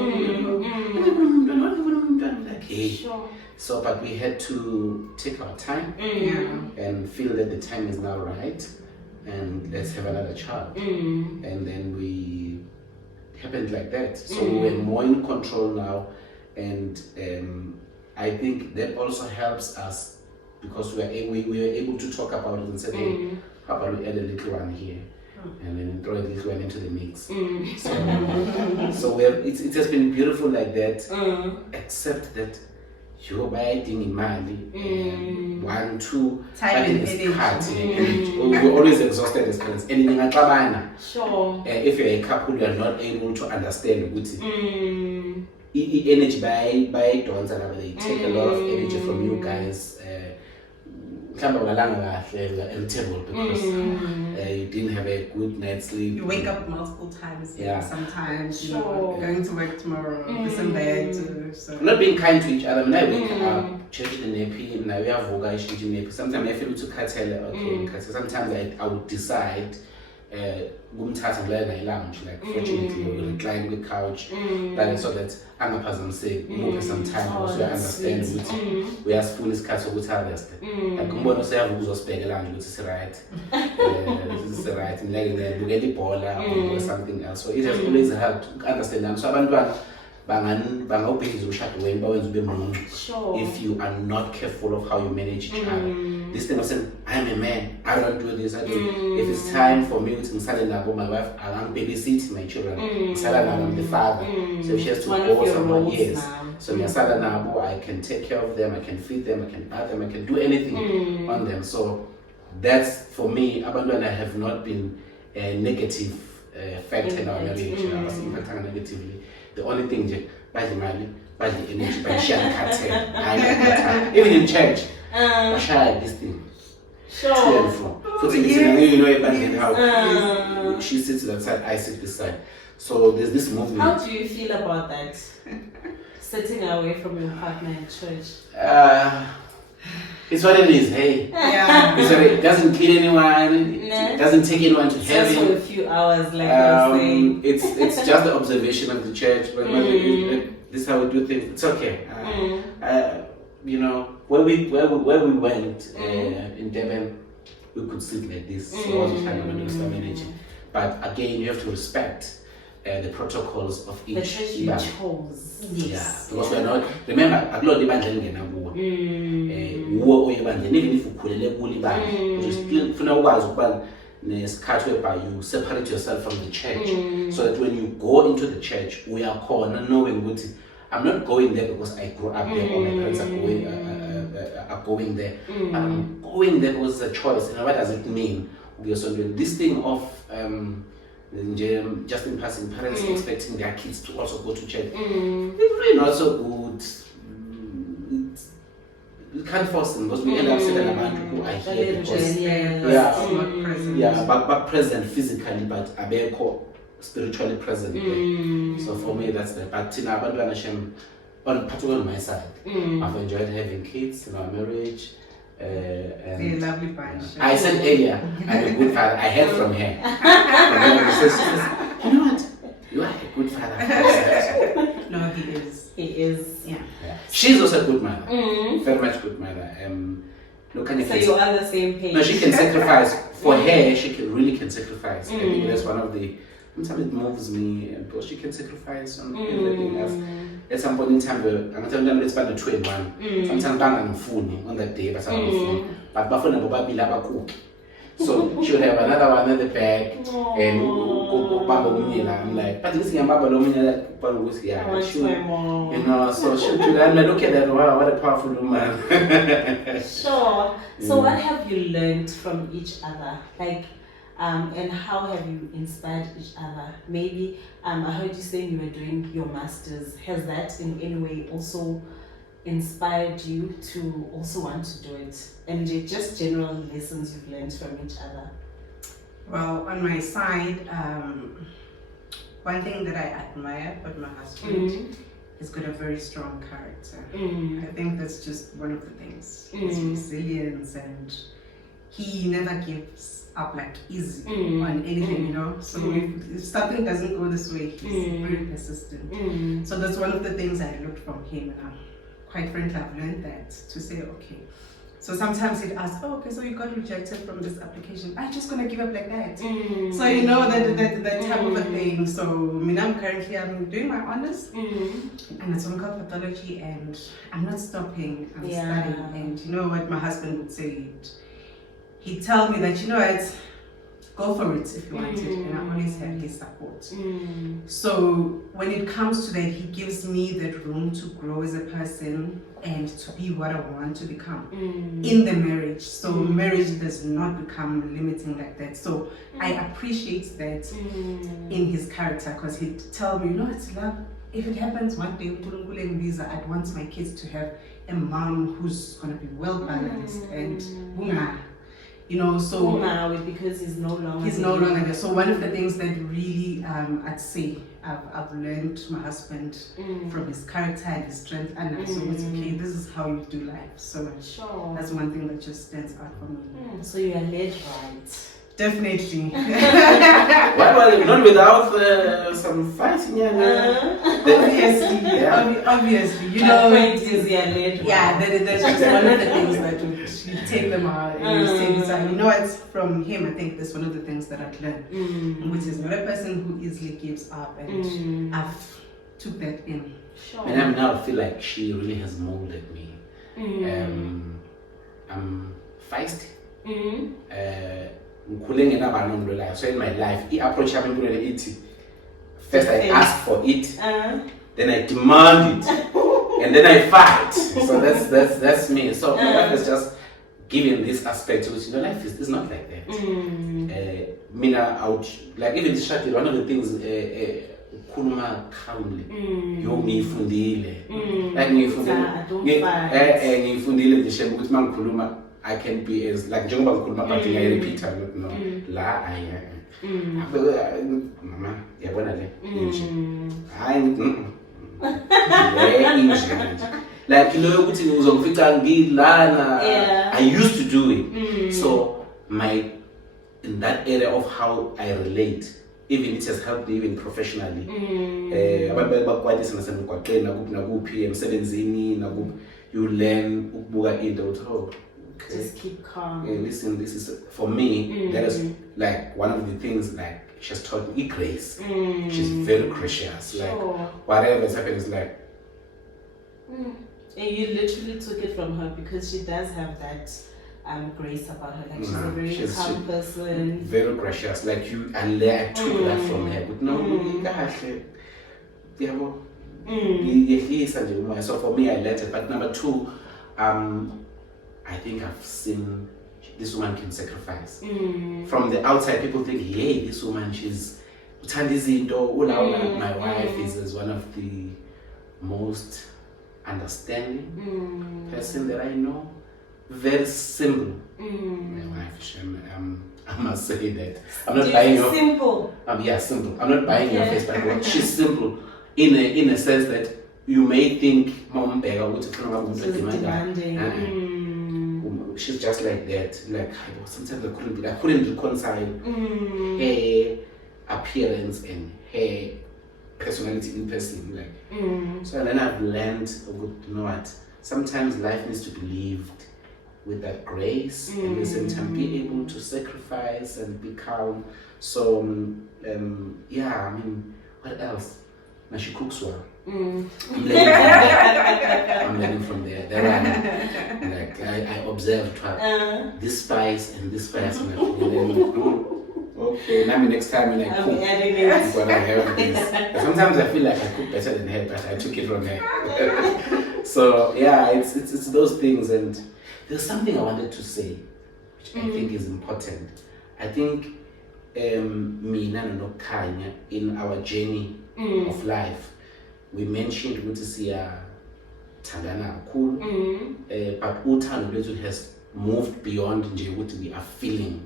Like, hey. Sure. So, but we had to take our time and feel that the time is now right, and let's have another child. And then we happened like that. So we're more in control now, and I think that also helps us because we were able to talk about it and say, hey, how about we add a little one here, and then throw a little one into the mix. So it has been beautiful like that, except that you're buying imali, 1, 2, Time and energy. we're always exhausted as parents. Anything Sure. if you're a couple, you are not able to understand energy by dons and they take a lot of energy from you guys. Irritable because you didn't have a good night's sleep. You wake up multiple times. Yeah. Sometimes you Sure. know, going to work tomorrow, this and that. So. Not being kind to each other. When I wake up, change the nappy, now we have voga, change the nappy. Sometimes I feel to okay, sometimes I would decide kumthatha ngilala lounge, like fortunately we recline the couch like so that angaphazamiseki umuphe some time so you understand ukuthi uyasifuna isikhathi sokuthi harvest like umbona useyavuka uzosibhekela nje ukuthi right this is right ngeke ngibukela ibhola or something else. So it has always helped to understand. So abantwana bangawubhekisa umshado wenu bawenza ube muncu if you are not careful of how you manage each other. This thing of saying I'm a man, I don't do this, I do. If it's time for me to ngisale nabo, my wife, I'm babysit my children, ngisala nabo, I'm the father. So if she has to go somewhere, yes. So ngisala nabo, I can take care of them, I can feed them, I can bath them, I can do anything on them. So that's for me. Abantwana have not been a negative factor in our marriage. I was impacting negatively. The only thing is badly money, badly energy, badly even in church, I share this thing. To and from. So you know badly how she sits that side, I sit this side. So there's this movement. How do you feel about that? Sitting away from your partner at church? It's what it is, hey. Yeah. It doesn't kill anyone. It doesn't take anyone to heaven. Just for a few hours, like I was saying. It's just the observation of the church. But this is how we do things. It's okay. You know, where we went in Devon, we could sit like this all the time and do some energy. But again, you have to respect the protocols of each. The church you chose. Yes. Yeah, because we're not. Remember, akulona ibandla lingena kuwo. Uwo oyebandla even if ukhulele kulo ibandla. Ufuna ukwazi ukuba nesikhathi whereby you separate yourself from the church so that when you go into the church, we are corner knowing what I'm not going there because I grew up there or my parents are going there. I'm going there because it's a choice. And what does it mean? this thing of just in passing, parents expecting their kids to also go to church. It's really not so good. You can't force them because we end up saying about who are here because but present physically, but abeko spiritually present. So for me, that's that. But particularly on my side, I've enjoyed having kids in our marriage. They're a lovely bunch. I said earlier, I'm a good father. I heard from her. She says, you know what? You are a good father. No, he is. He is. Yeah. She's also a good mother. Very much good mother. Nokukhanya So you're on the same page. no, she can sacrifice. For her, she really can sacrifice. I think that's one of the. Sometimes it moves me because she can sacrifice on everything else. At some point in time, I'm telling them let's find a 2 in 1. Sometimes I'm phone on that day, but I'm phone. But bafuna ngoba bila cook. So she would have another one in the bag and I'm like, but this is Baba Lomina, you know, so she would look at that, wow, what a powerful woman. Sure. So what have you learned from each other? Like, and how have you inspired each other? Maybe I heard you saying you were doing your masters. Has that in any way also inspired you to also want to do it? And just general lessons you've learned from each other? Well, on my side, one thing that I admire about my husband is got a very strong character. I think that's just one of the things. His resilience, and he never gives up like easy on anything, you know. So if something doesn't go this way, he's very persistent. So that's one of the things I looked from him, and quite frankly, I've learned that to say, okay. So sometimes he'd ask, oh, okay, so you got rejected from this application. I'm just gonna give up like that. So you know that type of a thing. So I'm doing my honors, and it's on pathology, and I'm not stopping. I'm studying, and you know what my husband would say. He'd tell me that, you know what, go for it if you want it, and I always have his support. So when it comes to that, he gives me that room to grow as a person and to be what I want to become in the marriage. So marriage does not become limiting like that. So I appreciate that in his character, because he'd tell me, you know, it's love. If it happens one day, I'd want my kids to have a mom who's gonna be well balanced and you know, so because he's no longer there. So one of the things that really I'd say I've learned my husband from his character and his strength, and so it's okay, this is how you do life. So that's one thing that just stands out for me. So you are led right. Definitely. Why was it not without some fighting? Obviously, you know. Point is you're led right. Yeah, that's just one of the things that would take them out and you say, you know, it's from him. I think that's one of the things that I've learned, which is not a person who easily gives up, and I've took that in. Sure. And I now feel like she really has molded me. I'm feisty. So in my life, I approach people and eat. First I ask for it, then I demand it, and then I fight. So that's me. So my life is just given this aspect, which life is not like that. Mina out like even distracted. One of the things kuluma calmly. Yo ngifundile. Like ngifundile ngisho ukuthi mangikhuluma I can be as like njengoba ngikhuluma but I repeat no la mama yabona le like ukuthi uzongifica ngilana. I used to do it. So in that area of how I relate, even it has helped me even professionally. Abantu bakwatisa nasemgwaqeni nakuphi emsebenzini you learn ukubuka into ukuthi just keep calm. Listen, this is for me. That is like one of the things like she's taught me grace. She's very gracious. Like whatever is happening is like. And you literally took it from her because she does have that grace about her. Like she's a very calm person. Very gracious. Like I took that from her. But no, so for me, I let it. But number two, I think I've seen this woman can sacrifice. From the outside, people think, hey, this woman, she's my wife is one of the most understanding person that I know. Very simple. My wife, I must say that. I'm not buying her. Simple. Yeah, simple. I'm not buying her face, but she's simple in a sense that you may think, Mom, she's just like that. Like sometimes I couldn't reconcile her appearance and her personality in person. Like so then I've learned, you know what? Sometimes life needs to be lived with that grace and at the same time be able to sacrifice and be calm. So yeah, I mean, what else? Now she cooks well. I'm learning from there. Then like I observed this spice and this spice and okay, now next time when I cook, I'm gonna have this. Sometimes I feel like I cook better than her, but I took it from her. So yeah, it's those things. And there's something I wanted to say, which I think is important. I think Mina and Nokukhanya in our journey of life, we mentioned ukuthi thandana kakhulu, but uthando lwethu has moved beyond nje ukuthi we are feeling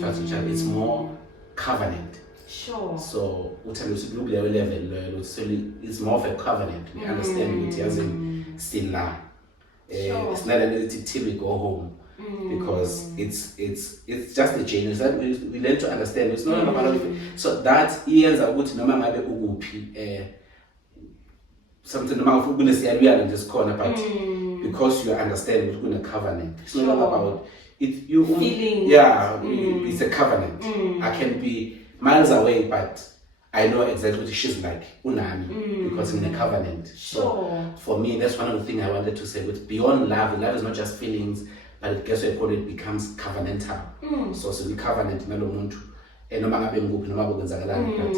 towards each other. It's more covenant. Sure. So uthando lwethu lukuleyo level, so it's more of a covenant. We understand ukuthi yazi still la. It's not till we go home. Because it's just a journey. So we learn to understand. It's not about so that ends up with no matter something no matter goodness in this corner, but because you understand we're going to covenant. It's not about it. You feeling. Yeah, it's a covenant. I can be miles away, but I know exactly what she's like, unami, because in a covenant. So for me, that's one of the things I wanted to say. With beyond love is not just feelings. But it gets to a point it becomes covenantal. So we covenant nalo muntu noma ngabe nguphi noma kwenzakalani but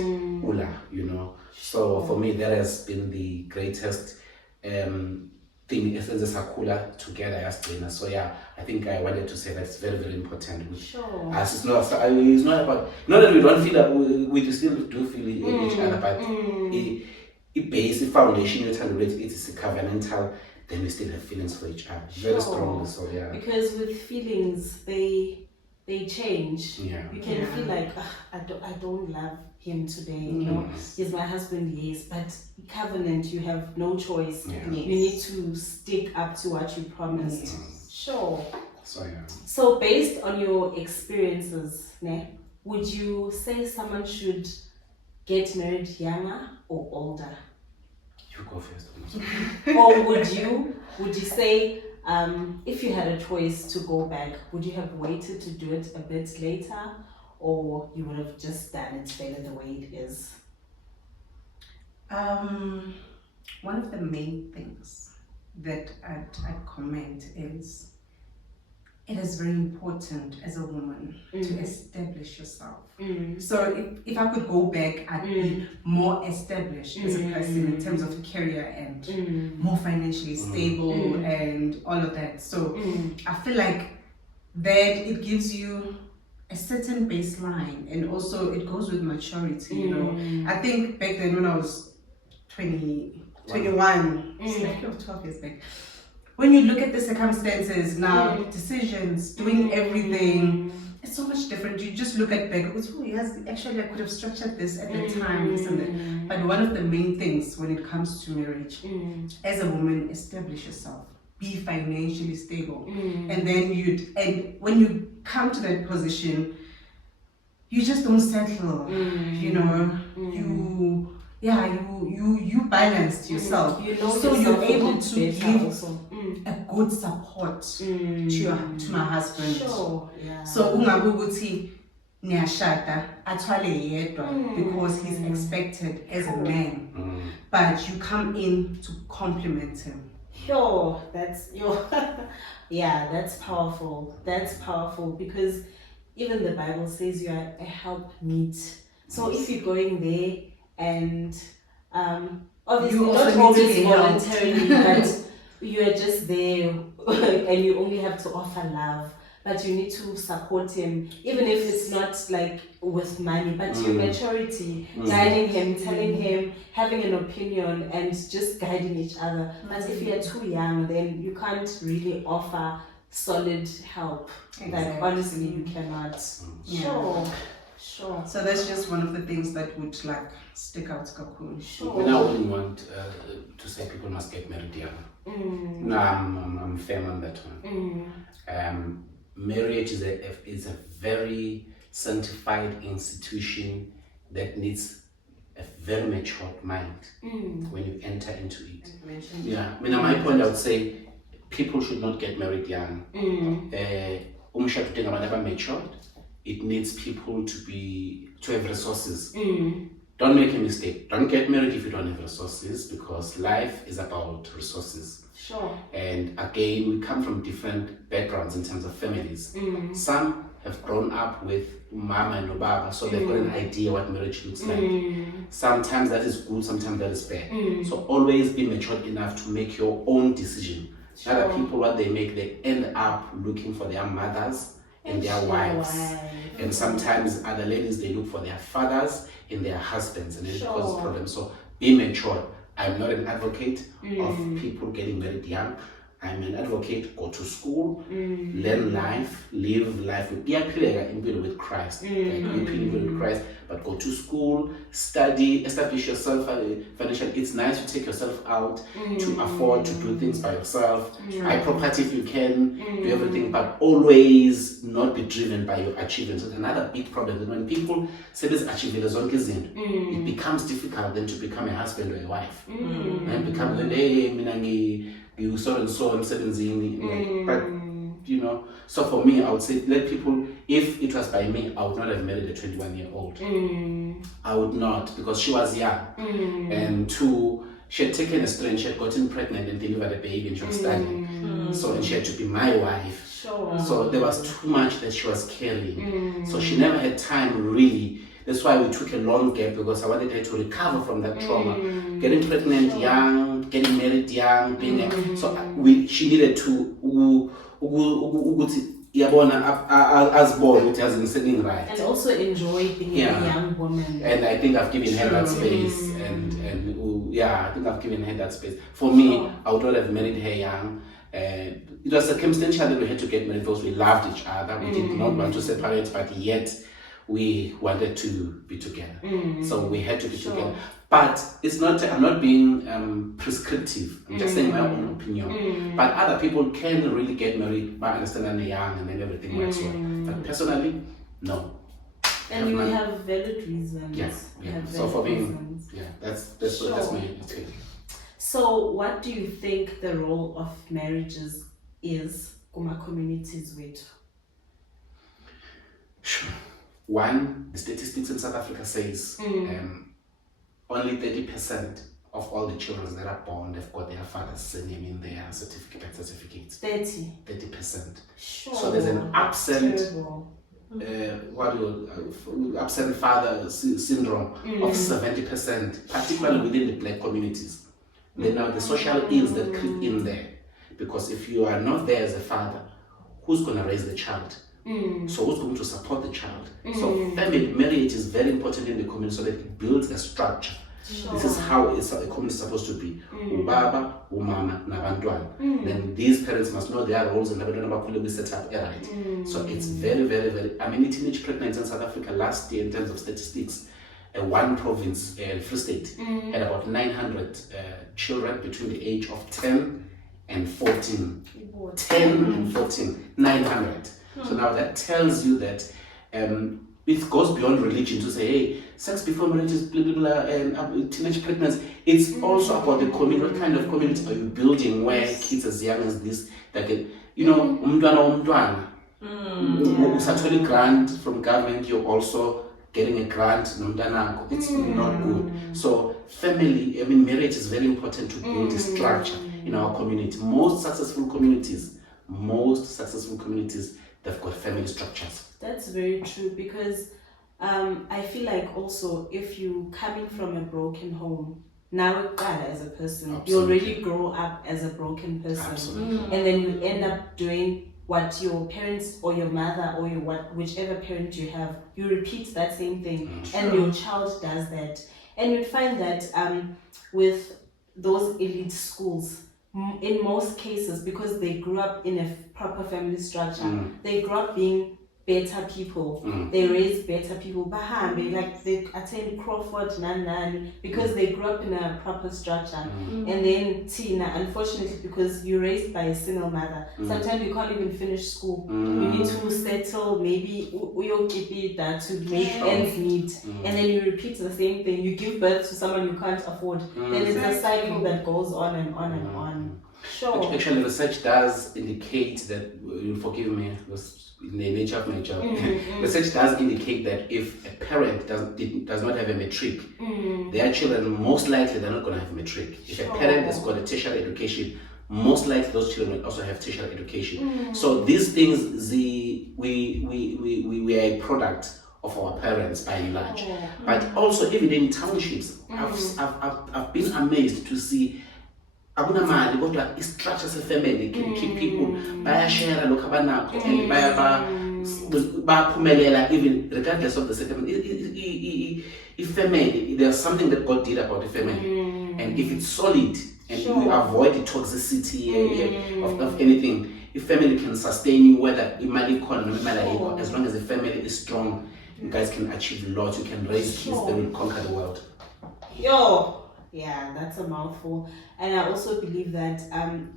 ula, you know. So for me that has been the greatest thing esenze sakhula together yasigcina. So yeah, I think I wanted to say that's very, very important. As it's not about, not that we don't feel we still do feel each other, but it basic foundation you tell it is covenantal. Then we still have feelings for each other. Very strongly, so yeah. Because with feelings, they change. Yeah. You can feel like, I don't love him today. You know, he's my husband, yes, but covenant, you have no choice. Yeah. You need to stick up to what you promised. Sure. So yeah. So based on your experiences, would you say someone should get married younger or older? You go first. Or would you say, if you had a choice to go back, would you have waited to do it a bit later, or you would have just done it better the way it is? One of the main things that I'd comment is it is very important as a woman to establish yourself. So if I could go back, I'd be more established as a person in terms of career and more financially stable and all of that. So I feel like that it gives you a certain baseline, and also it goes with maturity, you know. I think back then when I was 21, it's like 12 years back. When you look at the circumstances now, decisions, doing everything, it's so much different. You just look at back, oh yes, actually I could have structured this at the time, this and that. But one of the main things when it comes to marriage, as a woman, establish yourself, be financially stable. And then when you come to that position, you just don't settle, you know, you balanced yourself, so you're able to give a good support to my husband. So ungabe ukuthi niyashada athwale yedwa because he's expected as a man, but you come in to compliment him. Sure, that's that's powerful. That's powerful, because even the Bible says you are a helpmeet. So if you're going there and obviously not always voluntarily, but you are just there and you only have to offer love, but you need to support him, even if it's not like with money, but your maturity, guiding him, telling him, having an opinion, and just guiding each other. But if you're too young, then you can't really offer solid help. Like honestly, you cannot. Sure. So that's just one of the things that would like stick out, Kakun. Sure. And I wouldn't want to say people must get married young. No, I'm firm on that one. Marriage is a very sanctified institution that needs a very matured mind when you enter into it. Yeah, I mean, at my point, I would say people should not get married young. Matured. It needs people to have resources. Don't make a mistake. Don't get married if you don't have resources, because life is about resources. Sure. And again, we come from different backgrounds in terms of families. Some have grown up with mama and baba, so they've got an idea what marriage looks like. Sometimes that is good, sometimes that is bad. So always be mature enough to make your own decision. Sure. Other people, what they make, they end up looking for their mothers and their wives. And sometimes other ladies, they look for their fathers and their husbands, and it causes problems. So be mature. I'm not an advocate of people getting married young. I'm an advocate, go to school, learn life, live life with Christ. With Christ, but go to school, study, establish yourself financially. It's nice to take yourself out to afford to do things by yourself. Buy property if you can, do everything, but always not be driven by your achievements. It's another big problem that when people say this achievement it becomes difficult then to become a husband or a wife. And become you so and so and but you know, so for me I would say let people, if it was by me, I would not have married a 21-year-old. I would not, because she was young, and two, she had taken a strain, she had gotten pregnant and delivered a baby and she was studying, so and she had to be my wife. So there was too much that she was carrying, so she never had time really. That's why we took a long gap, because I wanted her to recover from that trauma. Getting pregnant young, getting married young, being she needed to as born, it hasn't sitting right. And also enjoy being a young woman. And I think I've given her that space, and I think I've given her that space. For me, I would not have married her young. It was circumstantial that we had to get married because we loved each other. We did not want to separate, but yet we wanted to be together. So we had to be together. But it's not, I'm not being prescriptive. I'm just saying my own opinion. But other people can really get married by understanding young and then everything works well. But personally, no. And you have valid reasons. Yes. So for me, that's my take. So what do you think the role of marriages is in our communities with? Sure. One, the statistics in South Africa says only 30% of all the children that are born, they've got their father's surname in their birth certificates. 30%. Sure. So there's an absent absent father syndrome of 70%, particularly within the black communities. Then now the social ills that creep in there, because if you are not there as a father, who's going to raise the child? So who's going to support the child? So family marriage is very important in the community, so that it builds a structure. This is how a community is supposed to be. Ubaba, umama, nabantwana. Then these parents must know their roles and abantwana be set up right. So it's very, very, very. I mean, teenage pregnancy in South Africa last year, in terms of statistics, one province, Free State, had about 900 children between the age of 10 and 14. 10 and 14, 900. So now that tells you that it goes beyond religion to say, hey, sex before marriage is blah, blah, blah, and teenage pregnancy. It's also about the community. What kind of community are you building where kids as young as this, that can, umdwana. Usatoli grant from government, you're also getting a grant, it's not good. So family, marriage is very important to build a structure in our community. Most successful communities, they've got family structures. That's very true, because I feel like also if you coming from a broken home, now as a person, you already grow up as a broken person. And then you end up doing what your parents or your mother or whichever parent you have, you repeat that same thing, and your child does that. And you'd find that with those elite schools, in most cases, because they grew up in a proper family structure, they grew up being better people. They raise better people. Bahambe, like they attend Crawford, Nan, because they grew up in a proper structure. And then Tina, unfortunately, because you're raised by a single mother, sometimes you can't even finish school. You need to settle, maybe that to make ends meet. And then you repeat the same thing. You give birth to someone you can't afford. Then it's a cycle that goes on and on and on. Sure. Actually, research does indicate that, you'll forgive me, in the nature of my job, research does indicate that if a parent does not have a matric, their children, most likely they're not going to have a matric. If a parent has got a tertiary education, most likely those children will also have tertiary education. So these things, we are a product of our parents by and large. But also, even in townships, I've been amazed to see akunamali kodwa i-structure se-family keep people bayashare lokhu abanakho and bayaphumelela even regardless of the family. Family, there's something that God did about the family, and if it's solid and we avoid the toxicity of anything, if family can sustain you, whether imali khona noma imali ayikho, as long as the family is strong, you guys can achieve a lot. You can raise kids that will conquer the world. Yeah, that's a mouthful. And I also believe that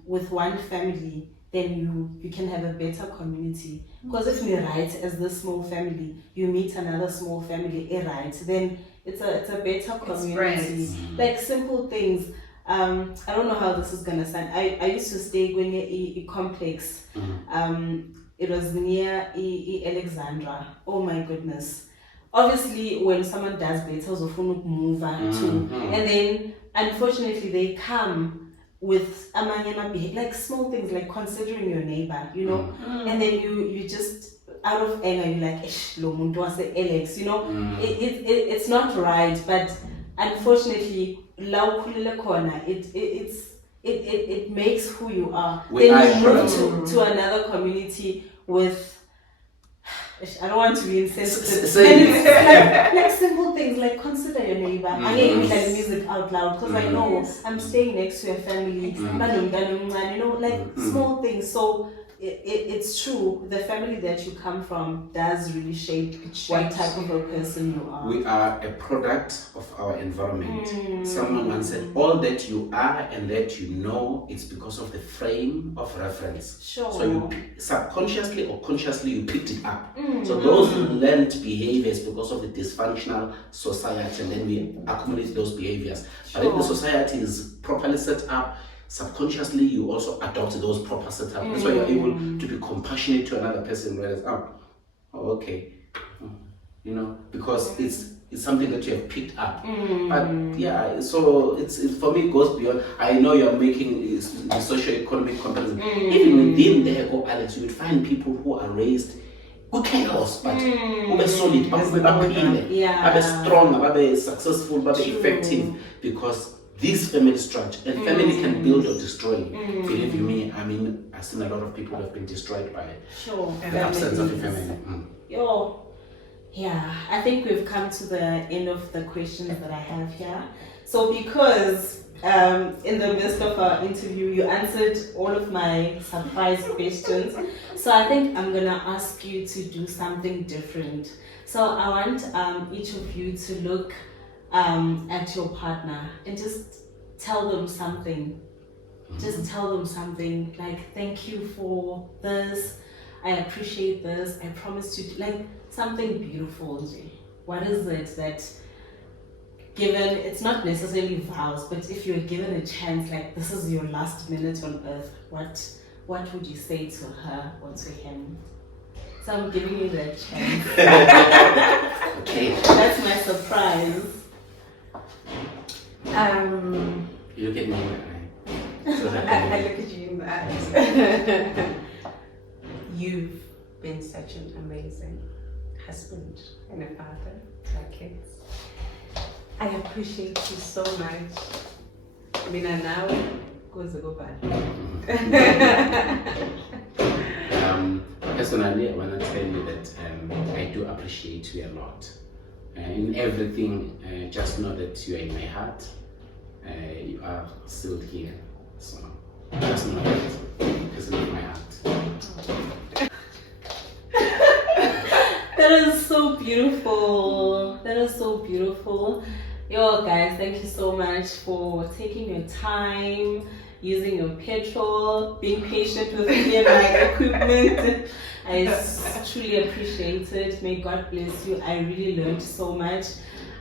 with one family, then you can have a better community. Because if you're right, as this small family, you meet another small family, right, then it's a better community. Like simple things. I don't know how this is gonna sound. I used to stay when a complex. It was near Alexandra. Oh my goodness. Obviously, when someone does better, move to, and then unfortunately they come with like small things like considering your neighbor, you know, and then you just out of anger you're like, lo muntu wase Alex, you know, it's not right, but unfortunately, it makes who you are. Then you move to another community with. I don't want to be insensitive. Like simple things like consider your neighbor. I ain't playing music out loud because I know I'm staying next to a family. You know, like small things. So it's true. The family that you come from does really shape what type of a person you are. We are a product of our environment. Someone once said, all that you are and that you know, it's because of the frame of reference. Sure. So you subconsciously or consciously you picked it up. So those learned behaviors because of the dysfunctional society, and then we accumulate those behaviors. But if the society is properly set up, subconsciously you also adopt those proper setup. That's why you're able to be compassionate to another person, whereas okay, you know, because it's something that you have picked up. But yeah, so it's for me, it goes beyond. I know you're making the socio-economic comparison. Even within there, Alex, you would find people who are raised good chaos, but who are solid, but are strong, are successful, but effective, because this family structure, and family can build or destroy. Believe you me, I mean, I've seen a lot of people who have been destroyed by the absence of a family. Yeah, I think we've come to the end of the questions that I have here. So because in the midst of our interview, you answered all of my surprise questions, so I think I'm gonna ask you to do something different. So I want each of you to look at your partner and just tell them something. Just tell them something like, thank you for this, I appreciate this, I promise to, like something beautiful. What is it that, given, it's not necessarily vows, but if you're given a chance, like this is your last minute on earth, what would you say to her or to him? So I'm giving you that chance. Okay. That's my surprise. You look at me in the eye. So I look at you in the eyes. You've been such an amazing husband and a father to our kids. I appreciate you so much. Mina now goes a go bad. Personally, I want to tell you that I do appreciate you a lot. In everything, just know that you are in my heart. You are still here. So just know that because of my heart. That is so beautiful. That is so beautiful. Yo, guys, thank you so much for taking your time, using your petrol, being patient with me and my equipment. I truly appreciate it. May God bless you. I really learned so much.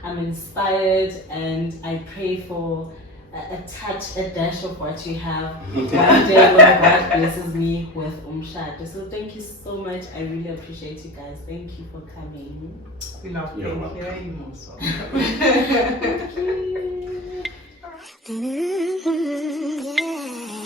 I'm inspired, and I pray for a touch, a dash of what you have one day when God blesses me with Umshad. So thank you so much. I really appreciate you guys. Thank you for coming. We love You're being welcome. here. You also. Thank you. Mm-hmm, yeah.